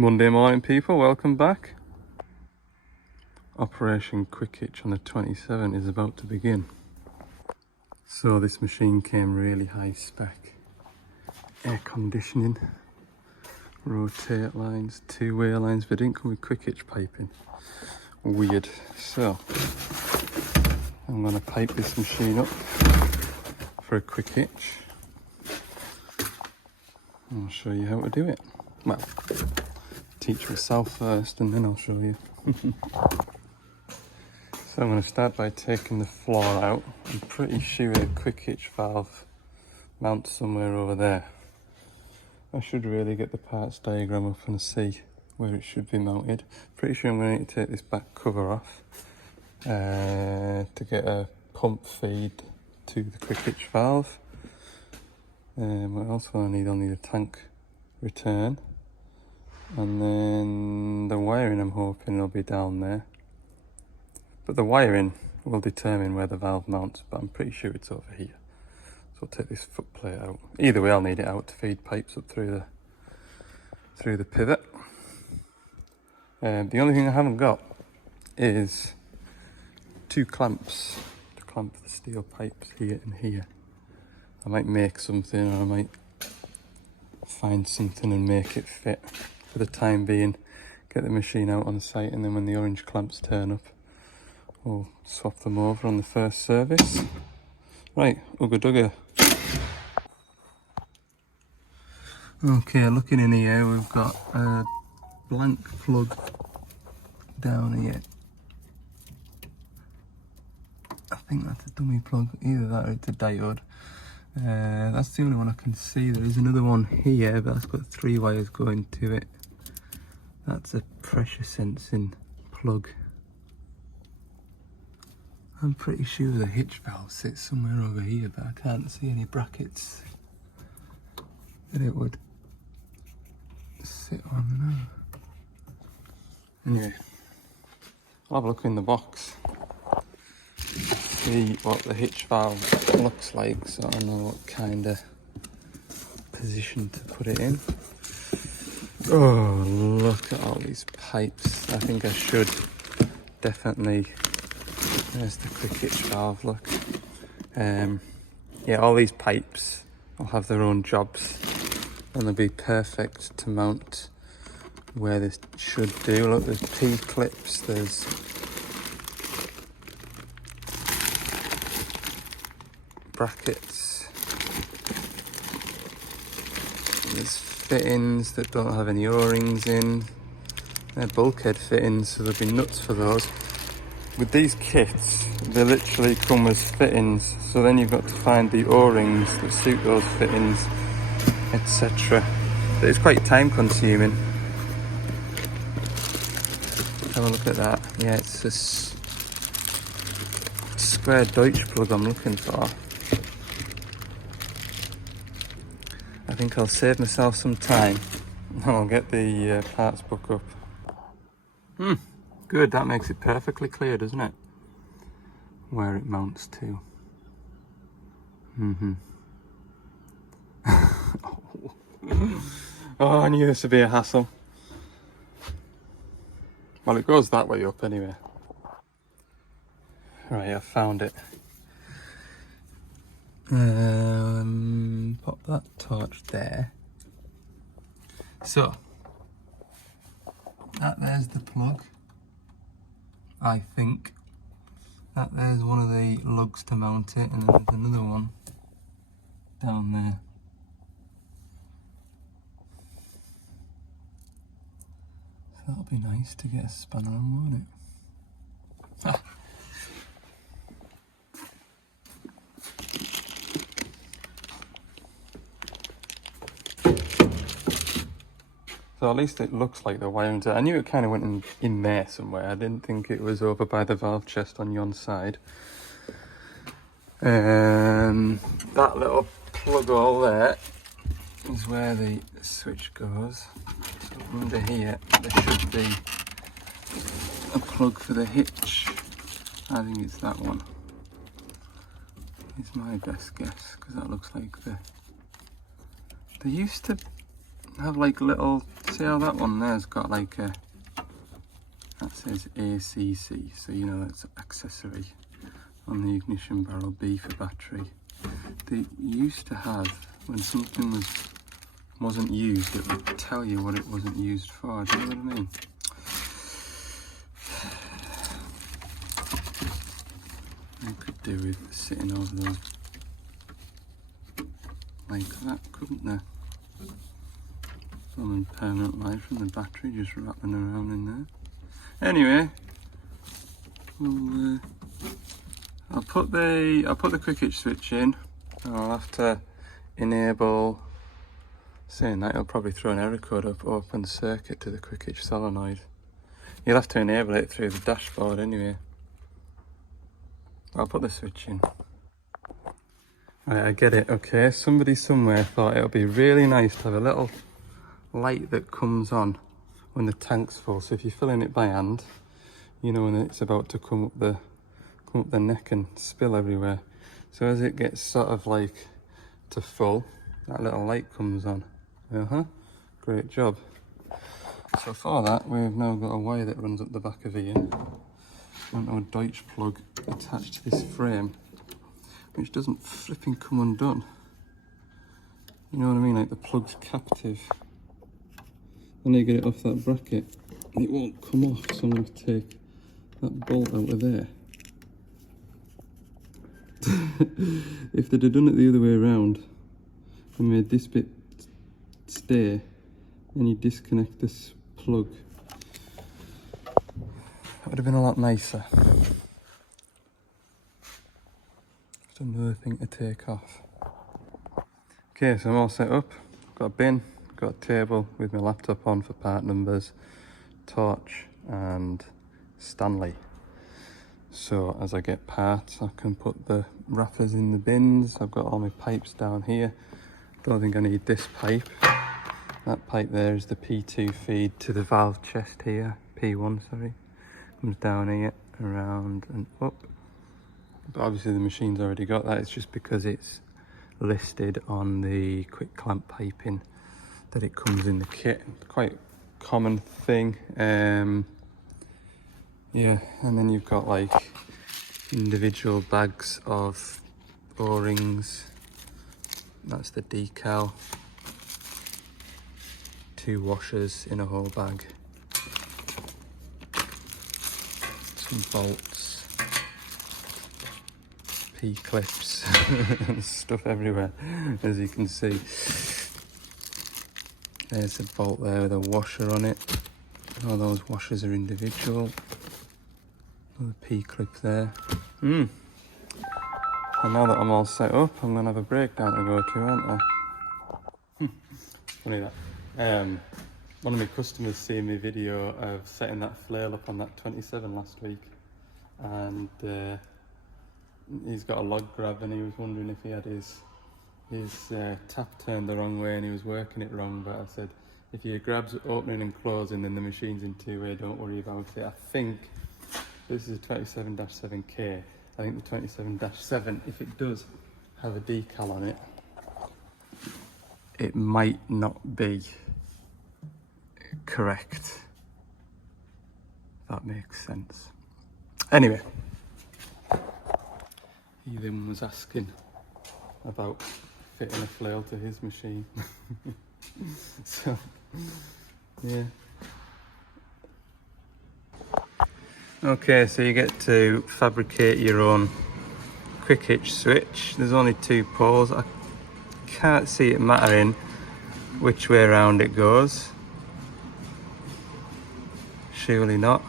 Monday morning, people, welcome back. Operation Quick Hitch on the 27 is about to begin. So this machine came really high spec. Air conditioning, rotate lines, two-way lines, but didn't come with quick hitch piping. Weird. So I'm going to pipe this machine up for a quick hitch. I'll show you how to do it. Well, teach myself first and then I'll show you. So I'm going to start by taking the floor out. I'm pretty sure the quick hitch valve mounts somewhere over there. I should really get the parts diagram up and see where it should be mounted. Pretty sure I'm going to need to take this back cover off to get a pump feed to the quick hitch valve. What else will I need? I'll need a tank return. And then the wiring, I'm hoping will be down there. But the wiring will determine where the valve mounts, but I'm pretty sure it's over here. So I'll take this foot plate out. Either way, I'll need it out to feed pipes up through the pivot. The only thing I haven't got is two clamps to clamp the steel pipes here and here. I might make something, or I might find something and make it fit. For the time being, get the machine out on site, and then when the orange clamps turn up, we'll swap them over on the first service. Right, ugga dugga. Okay, looking in here, we've got a blank plug down here. I think that's a dummy plug, either that or it's a diode. That's the only one I can see. There is another one here, but that's got 3 wires going to it. That's a pressure sensing plug. I'm pretty sure the hitch valve sits somewhere over here, but I can't see any brackets that it would sit on now. Anyway, I'll have a look in the box, see what the hitch valve looks like, so I know what kind of position to put it in. Oh, look at all these pipes. I think I should definitely... There's the quick hitch valve, look. Yeah, all these pipes will have their own jobs and they'll be perfect to mount where this should do. Look, there's P-clips, there's brackets, there's fittings that don't have any O-rings in. They're bulkhead fittings, so there'll be nuts for those. With these kits, they literally come as fittings, so then you've got to find the O-rings that suit those fittings, etc. But it's quite time consuming. Have a look at that. Yeah, it's a square Deutsch plug I'm looking for. I think I'll save myself some time and I'll get the parts book up. Good, that makes it perfectly clear, doesn't it? Where it mounts to. Oh, I knew this would be a hassle. Well, it goes that way up anyway. Right, I found it. Pop that torch there. So, there's the plug. I think that there's one of the lugs to mount it, and then there's another one down there. So that'll be nice to get a spanner on, won't it? Ah. So at least it looks like the wiring's there. I knew it kind of went in there somewhere. I didn't think it was over by the valve chest on yon side. That little plug hole there is where the switch goes. So under here there should be a plug for the hitch. I think it's that one. It's my best guess, because that looks like the... There used to have like little, see how that one there's got like a, that says ACC, so you know that's accessory on the ignition barrel, B for battery. They used to have, when something wasn't used, it would tell you what it wasn't used for, do you know what I mean? You could do with sitting over those like that, couldn't there? Some permanent light from the battery just rattling around in there. Anyway, I'll put the quick hitch switch in. I'll have to enable, saying that it'll probably throw an error code up, open circuit to the quick hitch solenoid. You'll have to enable it through the dashboard anyway. I'll put the switch in. Right, I get it, okay. Somebody somewhere thought it would be really nice to have a little light that comes on when the tank's full. So if you're filling it by hand, you know when it's about to come up the neck and spill everywhere. So as it gets sort of like to full, that little light comes on. Great job. So for that, we've now got a wire that runs up the back of here. And a Deutsch plug attached to this frame, which doesn't flipping come undone. You know what I mean? Like the plug's captive. When I get it off that bracket, it won't come off, so I'm going to take that bolt out of there. If they'd have done it the other way around and made this bit stay, and you disconnect this plug, that would have been a lot nicer. Just another thing to take off. Okay, so I'm all set up. I've got a bin, I've got a table with my laptop on for part numbers, torch and Stanley. So as I get parts, I can put the wrappers in the bins. I've got all my pipes down here. Don't think I need this pipe. That pipe there is the P2 feed to the valve chest here, P1 sorry. Comes down here, around and up. But obviously the machine's already got that. It's just because it's listed on the quick clamp piping that it comes in the kit. Quite a common thing. Yeah, and then you've got like individual bags of O-rings. That's the decal. 2 washers in a whole bag. Some bolts, P-clips, and stuff everywhere, as you can see. There's a bolt there with a washer on it. All those washers are individual. Another P-clip there. And now that I'm all set up, I'm going to have a breakdown to go to, aren't I? Funny that. One of my customers seen my video of setting that flail up on that 27 last week, and he's got a log grab, and he was wondering if he had his tap turned the wrong way and he was working it wrong. But I said, if your grab's opening and closing then the machine's in two-way, don't worry about it. I think this is a 27-7k. I think the 27-7, if it does have a decal on it, it might not be correct. That makes sense. Anyway, he then was asking about fitting a flail to his machine. So, yeah. Okay, so you get to fabricate your own quick hitch switch. There's only 2 poles. I can't see it mattering which way around it goes. Surely not.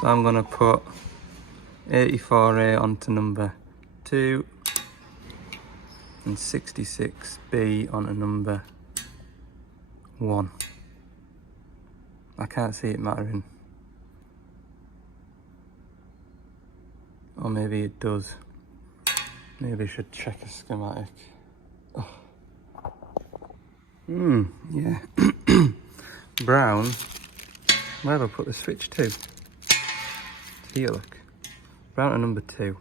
So I'm going to put 84A onto number 2 and 66B onto number 1. I can't see it mattering. Or maybe it does. Maybe I should check a schematic. Oh. Yeah. Brown. Where have I put the switch to? Here, look. Brown to number 2.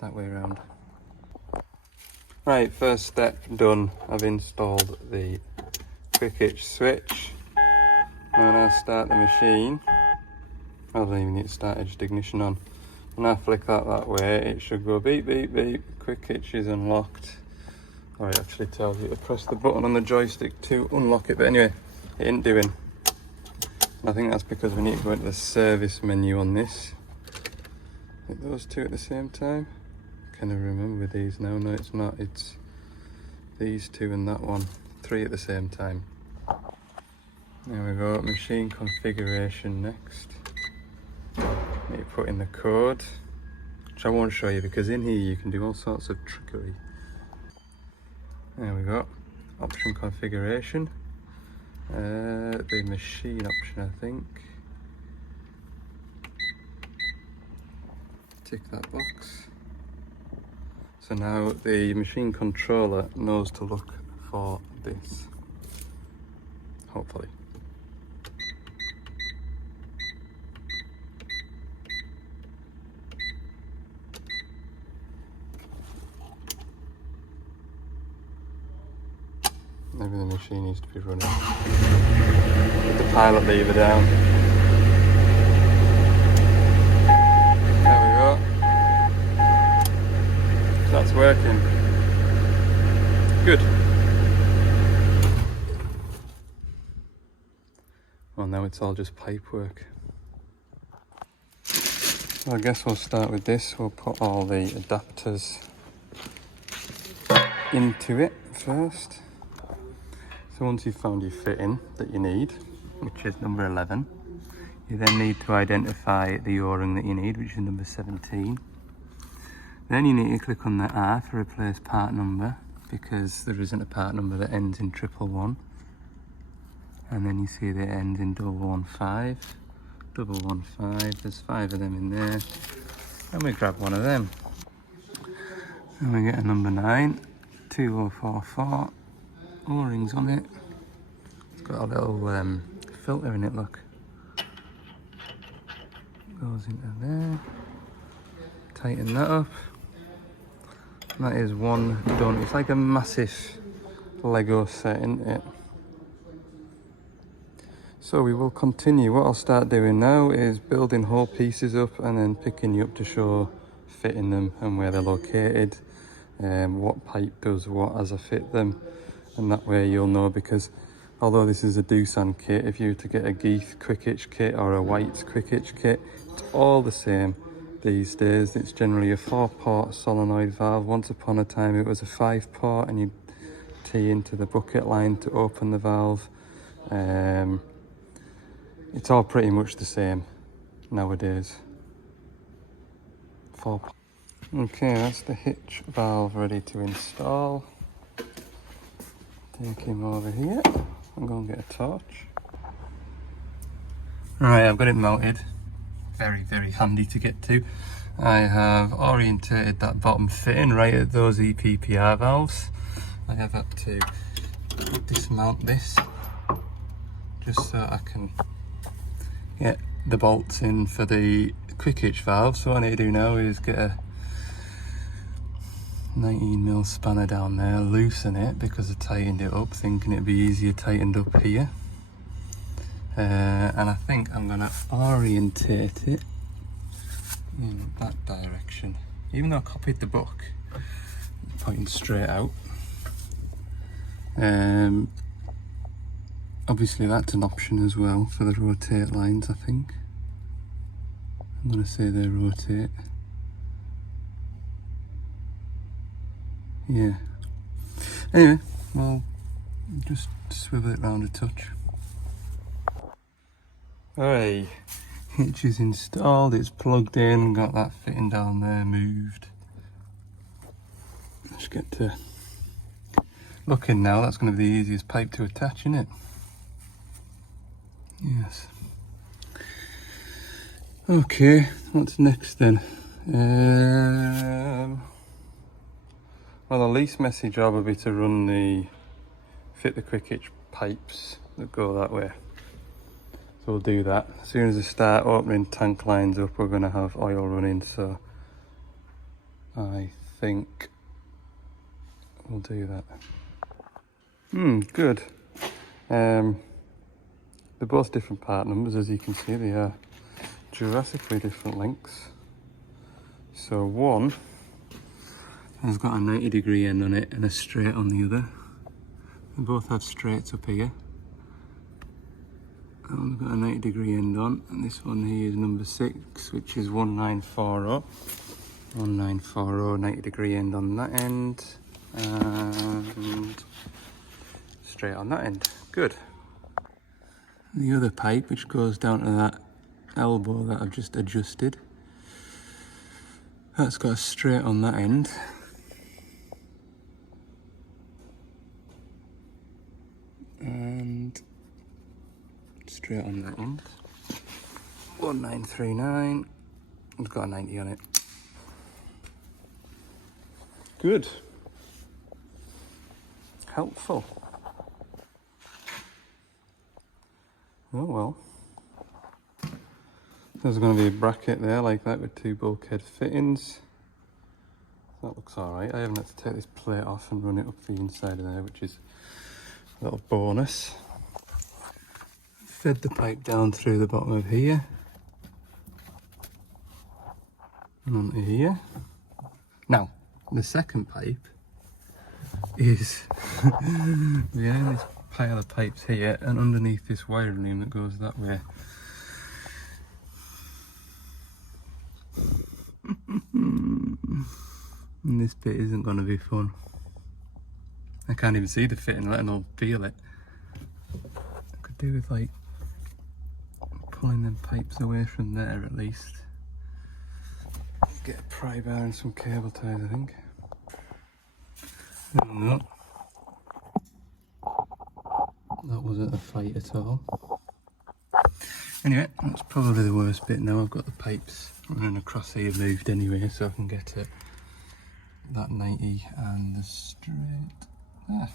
That way around. Right, first step done. I've installed the quick hitch switch. Now when I start the machine, I don't even need to start edge ignition on. When I flick that way, it should go beep beep beep, quick hitch is unlocked. Or it actually tells you to press the button on the joystick to unlock it, but anyway, it ain't doing. I think that's because we need to go into the service menu on this. Hit those two at the same time. Can I remember these now? No, it's not. It's these two and that one. 3 at the same time. There we go. Machine configuration next. Need to put in the code, which I won't show you because in here you can do all sorts of trickery. There we go. Option configuration. The machine option, I think. Tick that box. So now the machine controller knows to look for this. Hopefully. Maybe the machine needs to be running. Put the pilot lever down. There we go. That's working. Good. Well, now it's all just pipe work. So I guess we'll start with this. We'll put all the adapters into it first. So once you've found your fitting that you need, which is number 11, you then need to identify the O-ring that you need, which is number 17. Then you need to click on the R for replace part number, because there isn't a part number that ends in 111. And then you see that it ends in 115, 115, there's 5 of them in there. And we grab one of them. And we get a number 9, 2044. O-rings on it. It's got a little filter in it, look. Goes into there. Tighten that up. And that is one done. It's like a massive Lego set, isn't it? So we will continue. What I'll start doing now is building whole pieces up and then picking you up to show fitting them and where they're located. What pipe does what as I fit them. And that way you'll know, because although this is a Doosan kit, if you were to get a Geeth quick hitch kit or a White's quick hitch kit, it's all the same these days. It's generally a 4-port solenoid valve. Once upon a time it was a 5-port and you'd tee into the bucket line to open the valve. It's all pretty much the same nowadays. 4. Okay, that's the hitch valve ready to install. Take him over here. I'm going to get a torch. Right, I've got it mounted. Very, very handy to get to. I have orientated that bottom fitting right at those EPPR valves. I have had to dismount this just so I can get the bolts in for the quick hitch valve. So what I need to do now is get a 19mm spanner down there, loosen it because I tightened it up, thinking it'd be easier tightened up here. And I think I'm going to orientate it in that direction. Even though I copied the book, pointing straight out. Obviously that's an option as well for the rotate lines, I think. I'm going to say they rotate. Yeah. Anyway, well, just swivel it round a touch. Alright, hitch is installed, it's plugged in, got that fitting down there moved. Let's get to looking now. That's going to be the easiest pipe to attach, isn't it? Yes. Okay, what's next then? Well, the least messy job would be to fit the quick hitch pipes that go that way. So we'll do that. As soon as I start opening tank lines up, we're going to have oil running, so I think we'll do that. Good. They're both different part numbers, as you can see. They are drastically different lengths. So one has got a 90-degree end on it and a straight on the other. They both have straights up here. That one's got a 90-degree end on, and this one here is number 6, which is 1940. 1940, 90-degree end on that end, and straight on that end. Good. The other pipe, which goes down to that elbow that I've just adjusted, that's got a straight on that end. And straight on that end. 1939. It's got a 90 on it. Good. Helpful. Oh well. There's going to be a bracket there like that with 2 bulkhead fittings. That looks alright. I haven't had to take this plate off and run it up the inside of there, which is a little bonus. Fed the pipe down through the bottom of here and onto here. Now, the second pipe is behind this pile of pipes here and underneath this wiring loom that goes that way. And this bit isn't going to be fun. I can't even see the fitting, let alone feel it. I could do with like pulling them pipes away from there at least. Get a pry bar and some cable ties, I think. No. That wasn't a fight at all. Anyway, that's probably the worst bit now. I've got the pipes running across here moved anyway, so I can get it. That 90 and the straight there.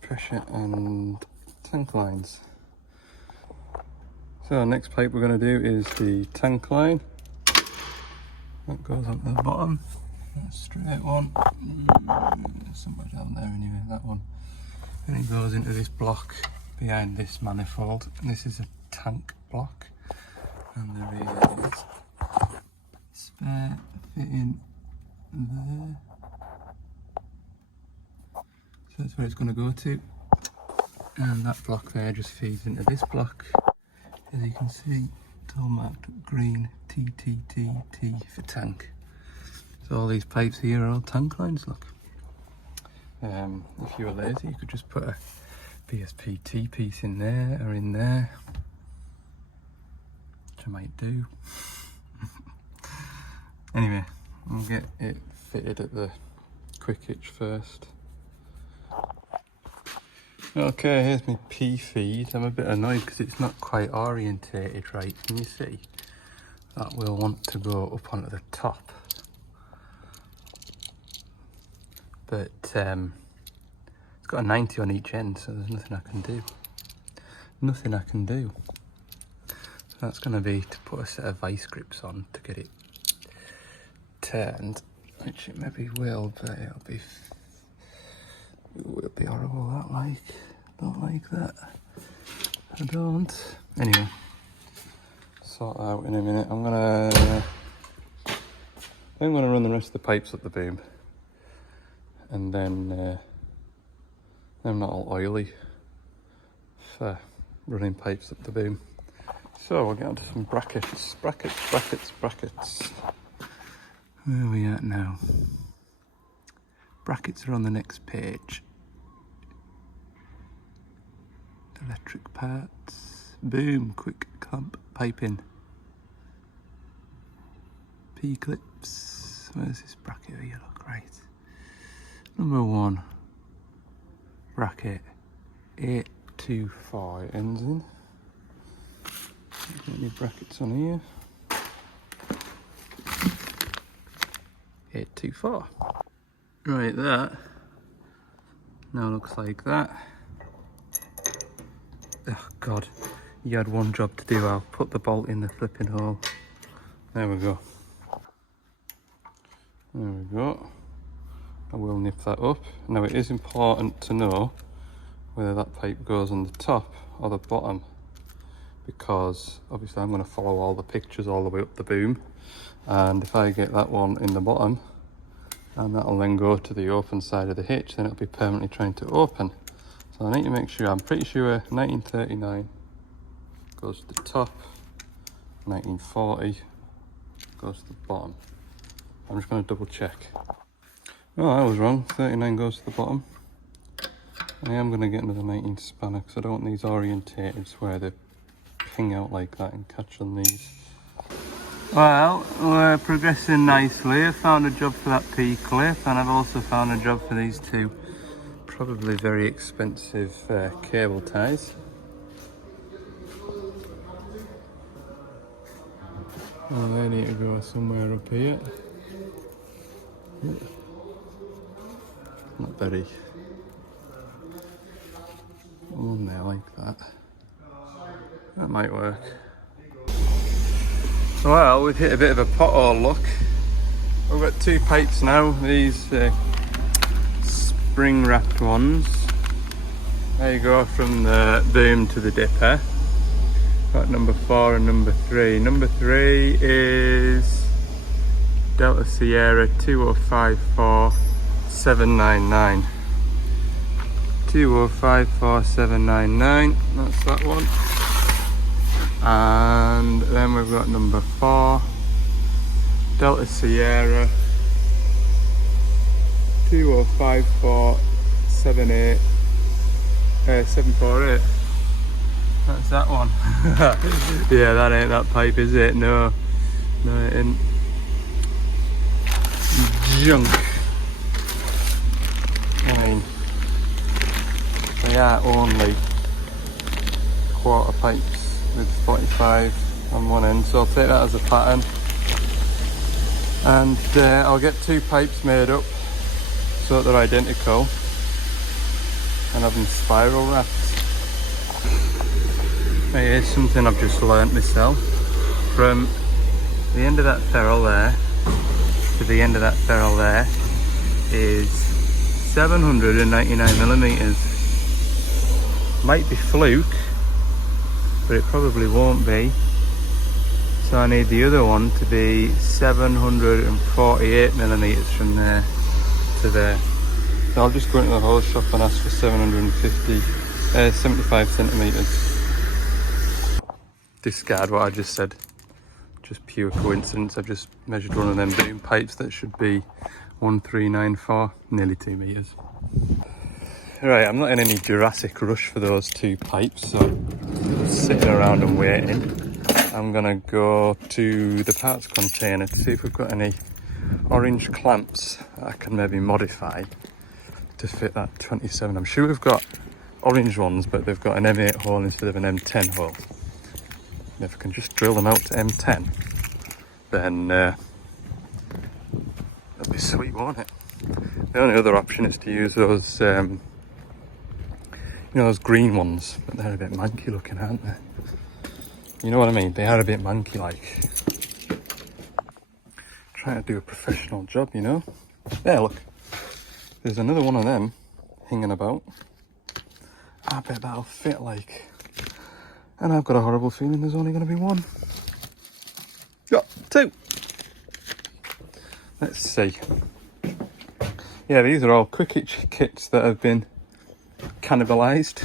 Pressure and tank lines. So next pipe we're going to do is the tank line. That goes up to the bottom. That straight one. Somewhere down there anyway, that one. And it goes into this block behind this manifold. And this is a tank block. And there is spare fitting there. So that's where it's going to go to. And that block there just feeds into this block. As you can see, it's all marked green T for tank. So all these pipes here are all tank lines, look. If you were lazy, you could just put a BSPT piece in there or in there, which I might do. Anyway, I'll get it fitted at the quick hitch first. Okay, here's my P feed. I'm a bit annoyed because it's not quite orientated right. Can you see? That will want to go up onto the top. But it's got a 90 on each end, so there's nothing I can do. Nothing I can do. So that's going to be to put a set of vice grips on to get it turned, which it maybe will, but it will be horrible. That don't like that. I don't. Anyway, sort that out in a minute. I'm gonna run the rest of the pipes up the boom, and then I'm not all oily for running pipes up the boom. So we'll get onto some brackets. Where are we at now? Brackets are on the next page. Electric parts. Boom, quick clamp piping. P-clips. Where's this bracket? Oh, you look right. Number 1. Bracket 825 ends in. Got any brackets on here? 824. Right, that now looks like that. Oh god, you had one job to do. I'll put the bolt in the flipping hole. There we go. There we go. I will nip that up. Now it is important to know whether that pipe goes on the top or the bottom, because obviously I'm going to follow all the pictures all the way up the boom, and if I get that one in the bottom and that'll then go to the open side of the hitch, then it'll be permanently trying to open. So I need to make sure, I'm pretty sure 1939 goes to the top, 1940 goes to the bottom. I'm just going to double check. Oh, I was wrong, 39 goes to the bottom. I am going to get another 19 spanner because I don't want these orientated where they ping out like that and catch on these. Well, we're progressing nicely. I found a job for that P clip, and I've also found a job for these two probably very expensive cable ties. Oh, they need to go somewhere up here. Not very on there like that. That might work. Well, we've hit a bit of a pothole, look. We've got two pipes now, these spring wrapped ones. There you go, from the boom to the dipper. Got number 4 and number 3. Number 3 is Delta Sierra 2054799. 2054799, that's that one. And then we've got number 4, Delta Sierra 2054748. That's that one. Yeah, that ain't that pipe, is it? No, no, it ain't. Junk. I mean, they are only quarter pipes with 45 on one end, so I'll take that as a pattern, and I'll get two pipes made up so that they're identical and have them spiral wrapped. Here's something I've just learnt myself. From the end of that ferrule there to the end of that ferrule there is 799 millimeters. Might be fluke, but it probably won't be. So I need the other one to be 748 millimeters from there to there. So I'll just go into the hose shop and ask for 75 centimeters. Discard what I just said. Just pure coincidence. I've just measured one of them boom pipes that should be 1394, nearly 2 meters. Right, I'm not in any Jurassic rush for those two pipes, so I'm sitting around and waiting. I'm gonna go to the parts container to see if we've got any orange clamps that I can maybe modify to fit that 27. I'm sure we've got orange ones, but they've got an M8 hole instead of an M10 hole. And if I can just drill them out to M10, then that'd be sweet, won't it? The only other option is to use those you know, those green ones, but they're a bit manky looking, aren't they? You know what I mean? They are a bit manky like. Trying to do a professional job, you know? There, look. There's another one of them hanging about. I bet that'll fit like. And I've got a horrible feeling there's only going to be one. Got two. Let's see. Yeah, these are all quick hitch kits that have been cannibalised.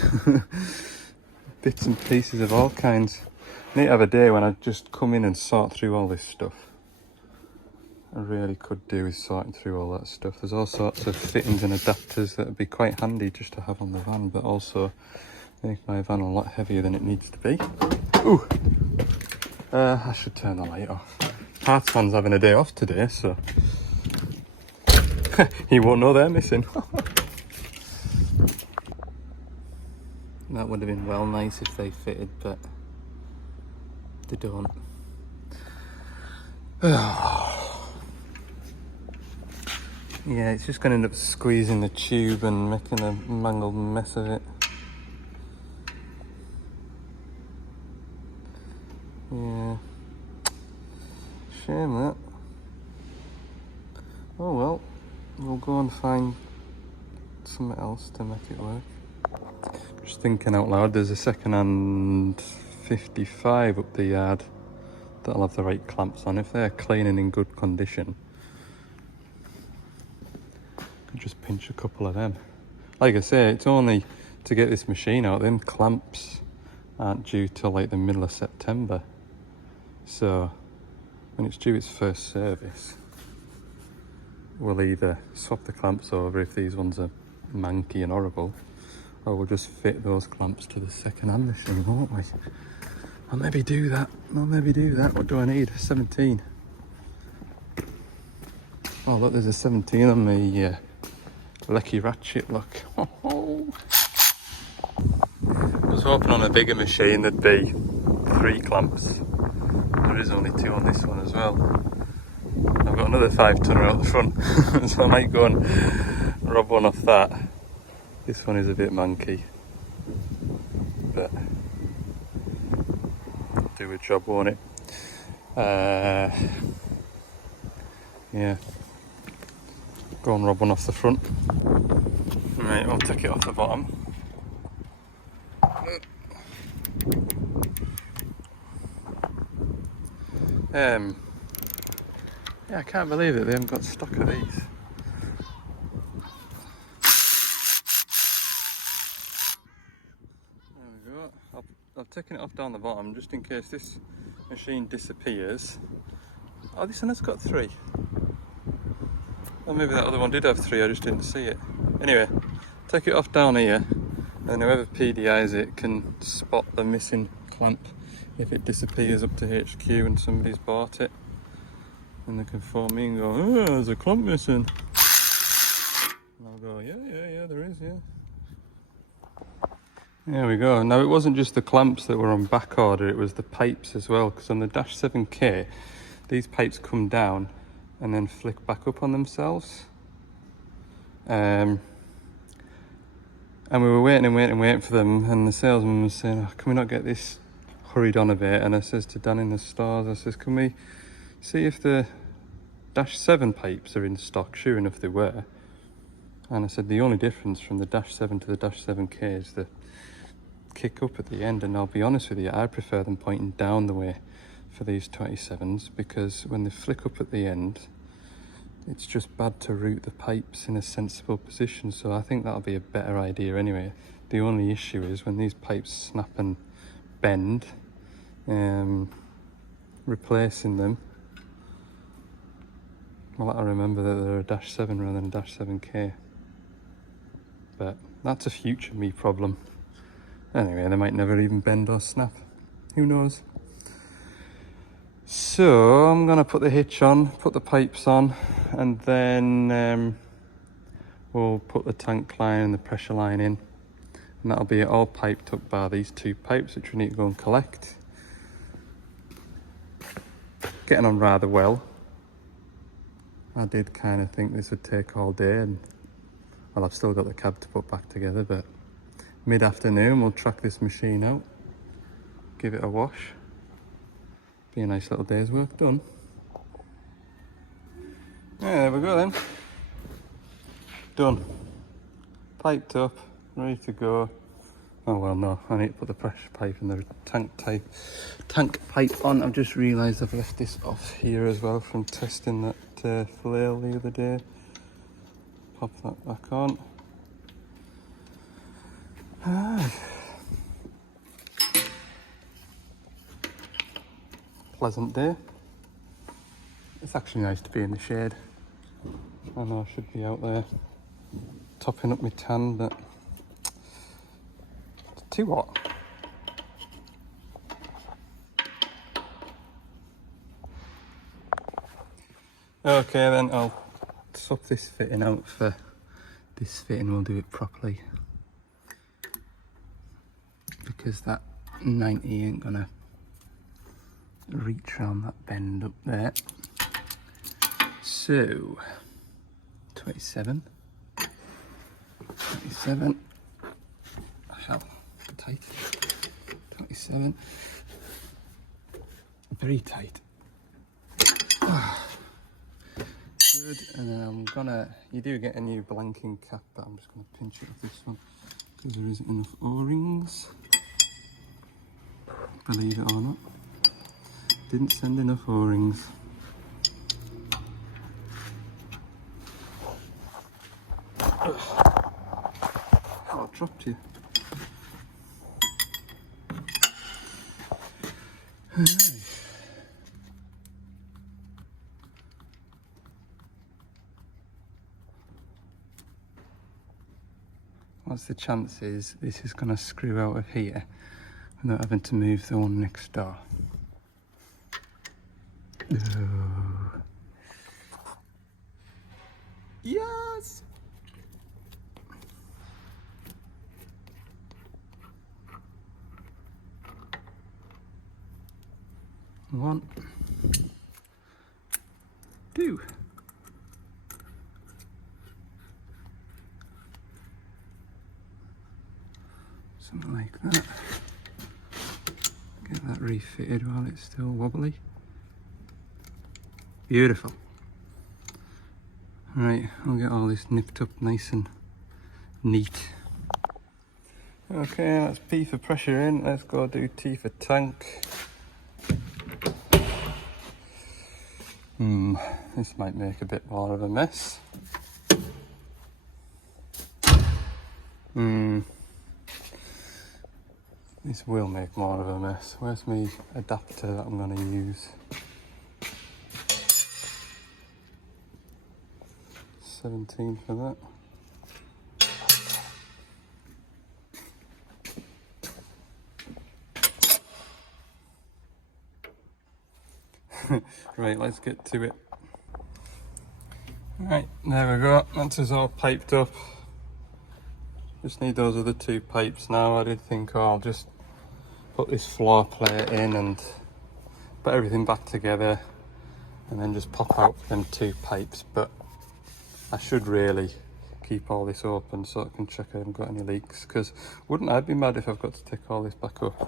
Bits and pieces of all kinds. I need to have a day when I just come in and sort through all this stuff. I really could do with sorting through all that stuff. There's all sorts of fittings and adapters that would be quite handy just to have on the van, but also make my van a lot heavier than it needs to be. Ooh! I should turn the light off. Parts man's having a day off today, so he won't know they're missing. That would have been well nice if they fitted, but they don't. Yeah, it's just going to end up squeezing the tube and making a mangled mess of it. Yeah. Shame that. Oh well, we'll go and find something else to make it work. Just thinking out loud, there's a second-hand 55 up the yard that'll have the right clamps on. If they're clean and in good condition, I could just pinch a couple of them. Like I say, it's only to get this machine out. Them clamps aren't due till like the middle of September. So when it's due its first service, we'll either swap the clamps over if these ones are manky and horrible, or we'll just fit those clamps to the second-hand machine, won't we? I'll maybe do that. What do I need? 17. Oh look, there's a 17 on the Lecky ratchet, look. I was hoping on a bigger machine there'd be 3 clamps. There is only 2 on this one as well. I've got another 5-tonner out the front, so I might go and rob one off that. This one is a bit manky, but do a job, won't it? Yeah. Go and rob one off the front. Right, I'll take it off the bottom. Yeah, I can't believe it, they haven't got stock of these. There we go. I've taken it off down the bottom just in case this machine disappears. Oh, this one has got 3. Well, maybe that other one did have 3, I just didn't see it. Anyway, take it off down here, and whoever PDIs it can spot the missing clamp if it disappears up to HQ and somebody's bought it. And they can phone me and go, oh, there's a clamp missing. And I'll go, yeah, there is, yeah. There we go. Now, it wasn't just the clamps that were on back order, it was the pipes as well, because on the DX27-7k, these pipes come down and then flick back up on themselves. And we were waiting for them, and the salesman was saying, oh, can we not get this hurried on a bit? And I says to Dan in the stores, I says, can we see if the -7 pipes are in stock? Sure enough they were. And I said the only difference from the -7 to the DX27-7k is the kick up at the end, and I'll be honest with you, I prefer them pointing down the way for these 27s, because when they flick up at the end, it's just bad to route the pipes in a sensible position. So I think that'll be a better idea anyway. The only issue is when these pipes snap and bend, replacing them, well, I remember that they're a -7 rather than a DX27-7k. But that's a future me problem. Anyway, they might never even bend or snap. Who knows? So I'm gonna put the hitch on, put the pipes on, and then we'll put the tank line and the pressure line in. And that'll be all piped up by these 2 pipes, which we need to go and collect. Getting on rather well. I did kind of think this would take all day, and well, I've still got the cab to put back together, but mid-afternoon we'll track this machine out, give it a wash. Be a nice little day's work done. Yeah, there we go then. Done. Piped up, ready to go. Oh well, no, I need to put the pressure pipe and the tank pipe on. I've just realised I've left this off here as well from testing that flail the other day. Pop that back on. Pleasant day. It's actually nice to be in the shade. I know I should be out there topping up my tan, but it's too hot. Okay then, I'll swap this fitting out for this fitting. We'll do it properly, because that 90 ain't gonna reach around that bend up there. So 27, how tight, 27, very tight. Good. Good, and then you do get a new blanking cap, but I'm just gonna pinch it with this one because there isn't enough O-rings. Believe it or not, didn't send enough O-rings. Oh, I dropped you. Alright. What's the chances this is going to screw out of here without having to move the one next door? Oh. Yes! One, two. Something like that. Get that refitted while it's still wobbly. Beautiful. Right, I'll get all this nipped up nice and neat. Okay, that's P for pressure in. Let's go do T for tank. This might make a bit more of a mess. This will make more of a mess. Where's my adapter that I'm going to use? 17 for that. Right, let's get to it. Right, there we go. That's us all piped up. Just need those other two pipes now. I did think, oh, I'll just put this floor plate in and put everything back together and then just pop out them two pipes, but I should really keep all this open so I can check I haven't got any leaks, because wouldn't I be mad if I've got to take all this back up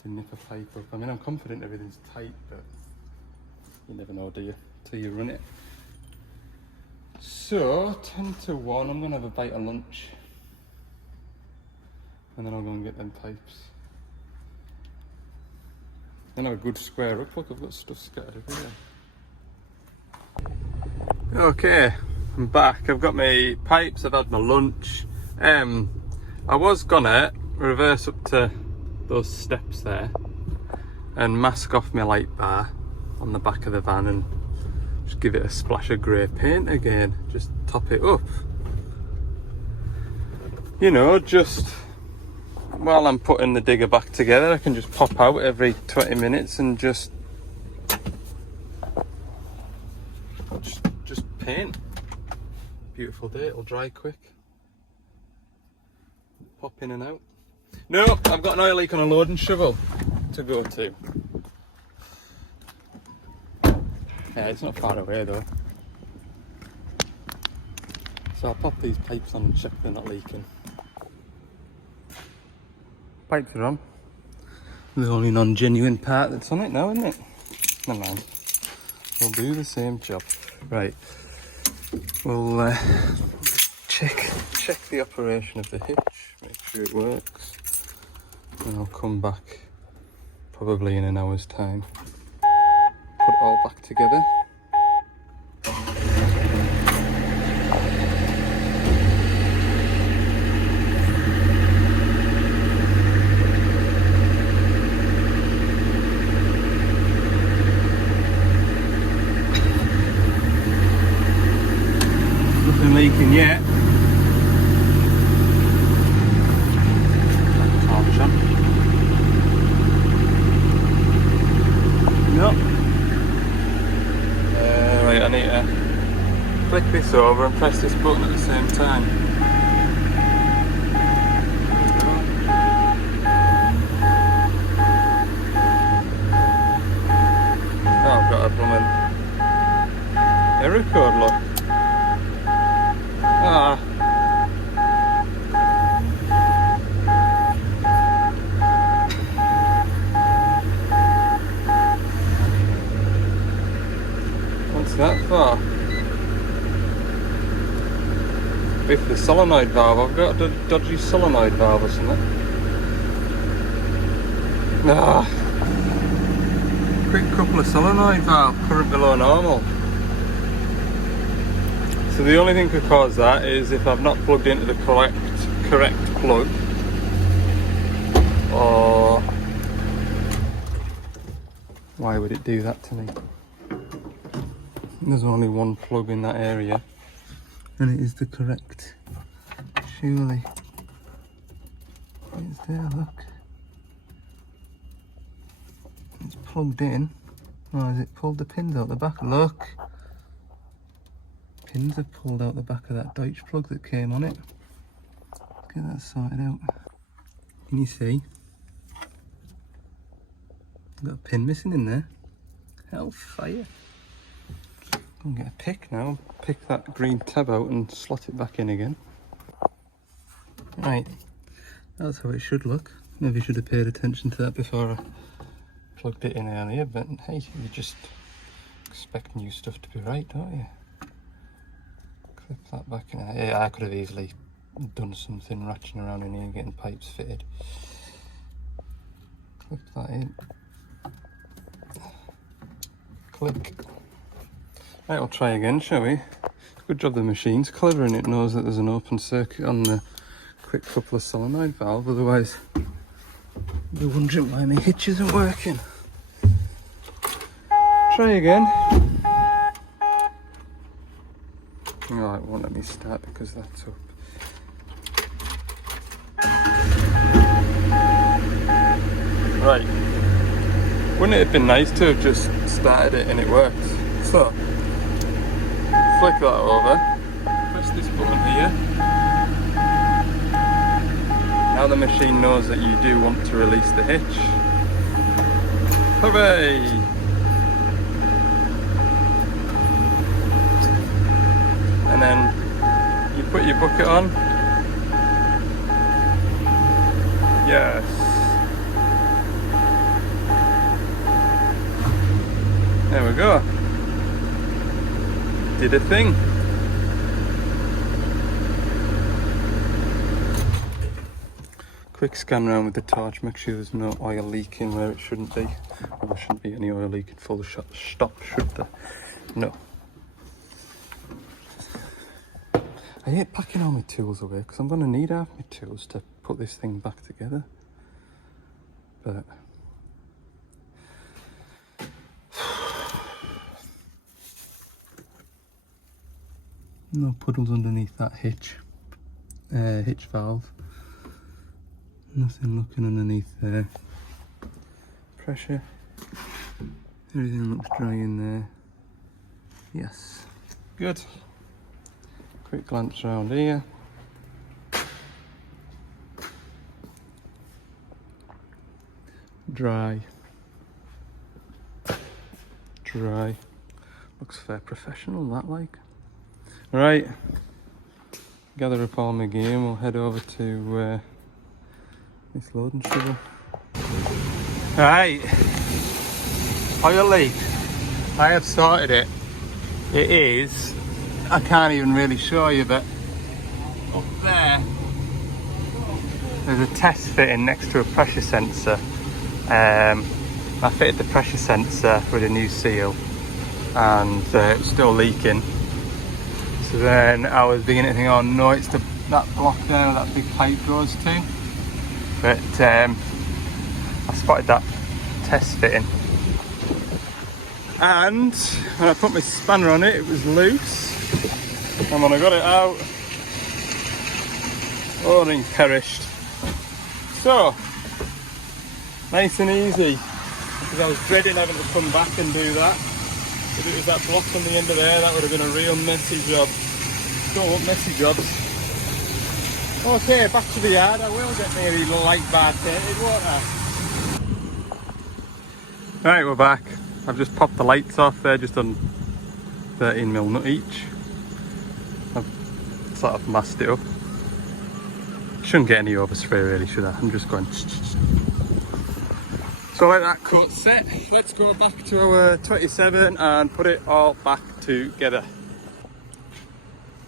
to nip a pipe up? I mean, I'm confident everything's tight, but you never know, do you, till you run it. So 10 to 1, I'm going to have a bite of lunch and then I'll go and get them pipes. Then have a good square up. Look, I've got stuff scattered everywhere. Okay, I'm back. I've got my pipes, I've had my lunch. I was gonna reverse up to those steps there and mask off my light bar on the back of the van and just give it a splash of grey paint again, just top it up. You know, just while I'm putting the digger back together, I can just pop out every 20 minutes and just paint. Beautiful day, it'll dry quick. Pop in and out. No, I've got an oil leak on a loading shovel to go to. Yeah, it's not far away though. So I'll pop these pipes on and check they're not leaking. Pipes are on. The only non-genuine part that's on it now, isn't it? Never mind. We'll do the same job. Right. We'll check the operation of the hitch, make sure it works, and I'll come back probably in an hour's time. Put it all back together. Nothing leaking yet. No. Right, I need to flick this over and press this button at the same time. Oh, I've got a blooming error code, look. Ah. What's that for? solenoid valve. I've got a dodgy solenoid valve or something. Ah. Quick couple of solenoid valve, current below normal. So the only thing could cause that is if I've not plugged into the correct plug, or why would it do that to me? There's only one plug in that area and it is the correct. Surely it's there, look. It's plugged in. Oh, has it pulled the pins out the back? Look! Pins are pulled out the back of that Deutsch plug that came on it. Get that sorted out. Can you see? Got a pin missing in there. Hellfire. Go and get a pick now. Pick that green tab out and slot it back in again. Right. That's how it should look. Maybe I should have paid attention to that before I plugged it in earlier, but hey, you just expect new stuff to be right, don't you? Clip that back in. Yeah, I could have easily done something ratcheting around in here, getting pipes fitted. Clip that in. Click. Right, we'll try again, shall we? Good job the machine's clever and it knows that there's an open circuit on the quick couple of solenoid valve, otherwise you're wondering why my hitch isn't working. Try again. Oh, it won't let me start because that's up. Right. Wouldn't it have been nice to have just started it and it works? So, flick that over, press this button here. Now the machine knows that you do want to release the hitch. Hooray! And then you put your bucket on. Yes. There we go. Did a thing. Quick scan around with the torch, make sure there's no oil leaking where it shouldn't be. Well, there shouldn't be any oil leaking, full stop, should there? No. I hate packing all my tools away because I'm going to need half my tools to put this thing back together. But no puddles underneath that hitch valve. Nothing looking underneath there. Pressure. Everything looks dry in there. Yes. Good. Quick glance around here. Dry. Dry. Looks fair professional, that like. Right. Gather up all my gear and we'll head over to this loading shovel. Right. Oil leak. I have sorted it. It is, I can't even really show you, but up there there's a test fitting next to a pressure sensor. I fitted the pressure sensor with a new seal and it's still leaking. So then I was beginning to think, oh no, it's that block there where that big pipe goes to. But I spotted that test fitting. And when I put my spanner on it, it was loose. And when I got it out, O-ring perished. So, nice and easy. Because I was dreading having to come back and do that. If it was that block on the end of there, that would have been a real messy job. Don't want messy jobs. Okay, back to the yard. I will get nearly light bar tainted, won't I? Right, we're back. I've just popped the lights off. They're just on 13mm nut each. I've sort of masked it up. Shouldn't get any overspray really, should I? I'm just going. So like that cut set, let's go back to our 27 and put it all back together.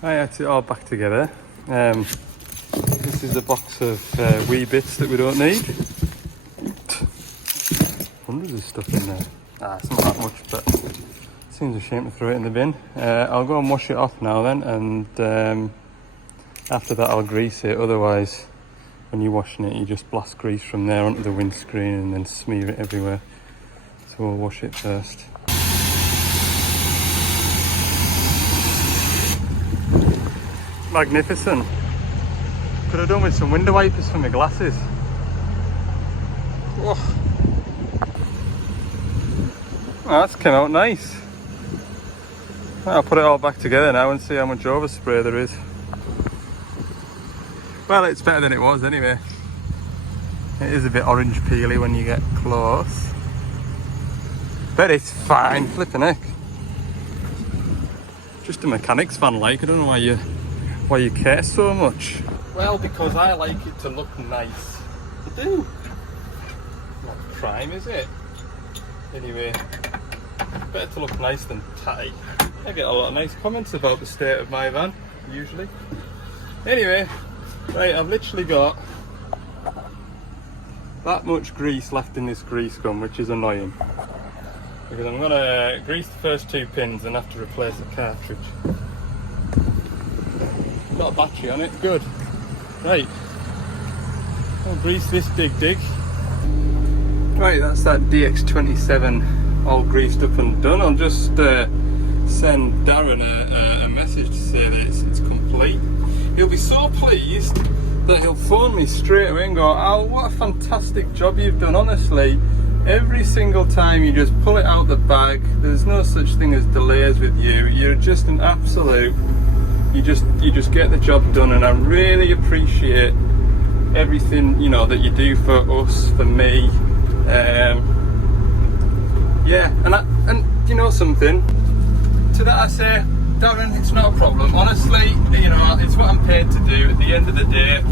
I had it all back together. This is a box of wee bits that we don't need. Hundreds of stuff in there. It's not that much, but it seems a shame to throw it in the bin. I'll go and wash it off now then, and after that I'll grease it. Otherwise, when you're washing it, you just blast grease from there onto the windscreen and then smear it everywhere. So we'll wash it first. Magnificent. Could have done with some window wipers for my glasses. Oh, that's came out nice. I'll put it all back together now and see how much overspray there is. Well, it's better than it was anyway. It is a bit orange peely when you get close, but it's fine. Flipping heck. Just a mechanics fan, like. I don't know why you care so much. Well, because I like it to look nice. I do. Not prime, is it? Anyway, better to look nice than tatty. I get a lot of nice comments about the state of my van, usually. Anyway, right, I've literally got that much grease left in this grease gun, which is annoying. Because I'm gonna grease the first 2 pins and have to replace the cartridge. Got a battery on it, good. Right, I'll grease this big dig. Right, that's that DX27 all greased up and done. I'll just send Darren a message to say that it's complete. He'll be so pleased that he'll phone me straight away and go, "Al, what a fantastic job you've done, honestly. Every single time you just pull it out the bag, there's no such thing as delays with you. You're just an absolute, you just get the job done, and I really appreciate everything, you know, that you do for us, for me." Yeah, and you know something, to that I say, Darren, it's not a problem. Honestly, you know, it's what I'm paid to do. At the end of the day,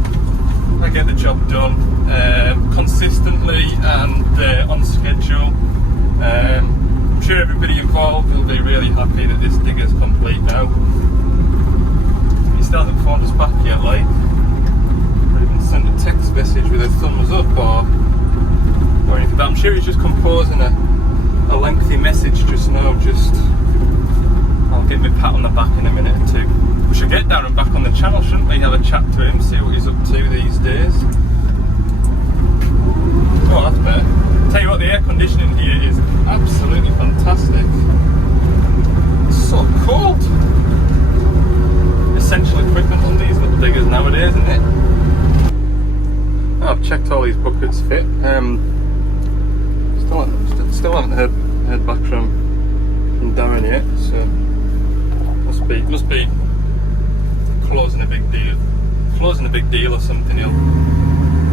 I get the job done consistently and on schedule. I'm sure everybody involved will be really happy that this digger's complete now. He still hasn't phoned us back yet, like, or even sent a text message with a thumbs up or anything. But I'm sure he's just composing a lengthy message just now. I'll give him a pat on the back in a minute or two. We should get Darren back on the channel, shouldn't we? Have a chat to him, see what he's up to these days. Oh, that's better. Tell you what, the air conditioning here is absolutely fantastic. It's so cold. Essential equipment on these little diggers nowadays, isn't it? Oh, I've checked all these buckets fit. Still haven't heard back from Darren yet, so must be closing a big deal or something. He'll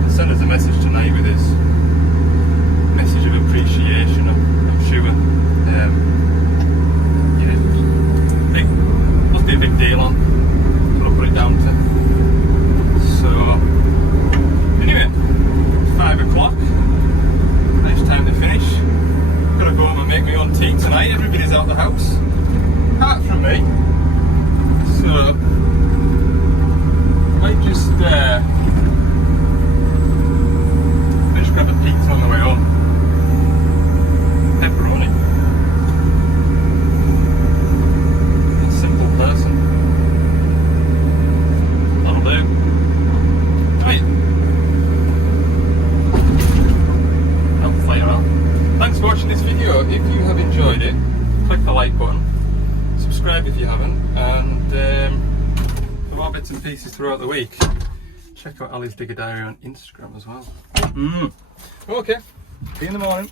send us a message tonight with his message of appreciation, I'm sure. Yeah, must be a big deal on what I'll put it down to. So anyway, 5 o'clock, nice time to finish. Gotta go home and make my own tea tonight. Everybody's out the house apart from me, so I might just grab a pizza on the way home. Pepperoni. A simple person. That'll do. Right. I'll play around. Thanks for watching this video. If you have enjoyed it, click the like button. Subscribe if you haven't, and for more bits and pieces throughout the week, check out Ali's Digger Diary on Instagram as well. Okay, see you in the morning.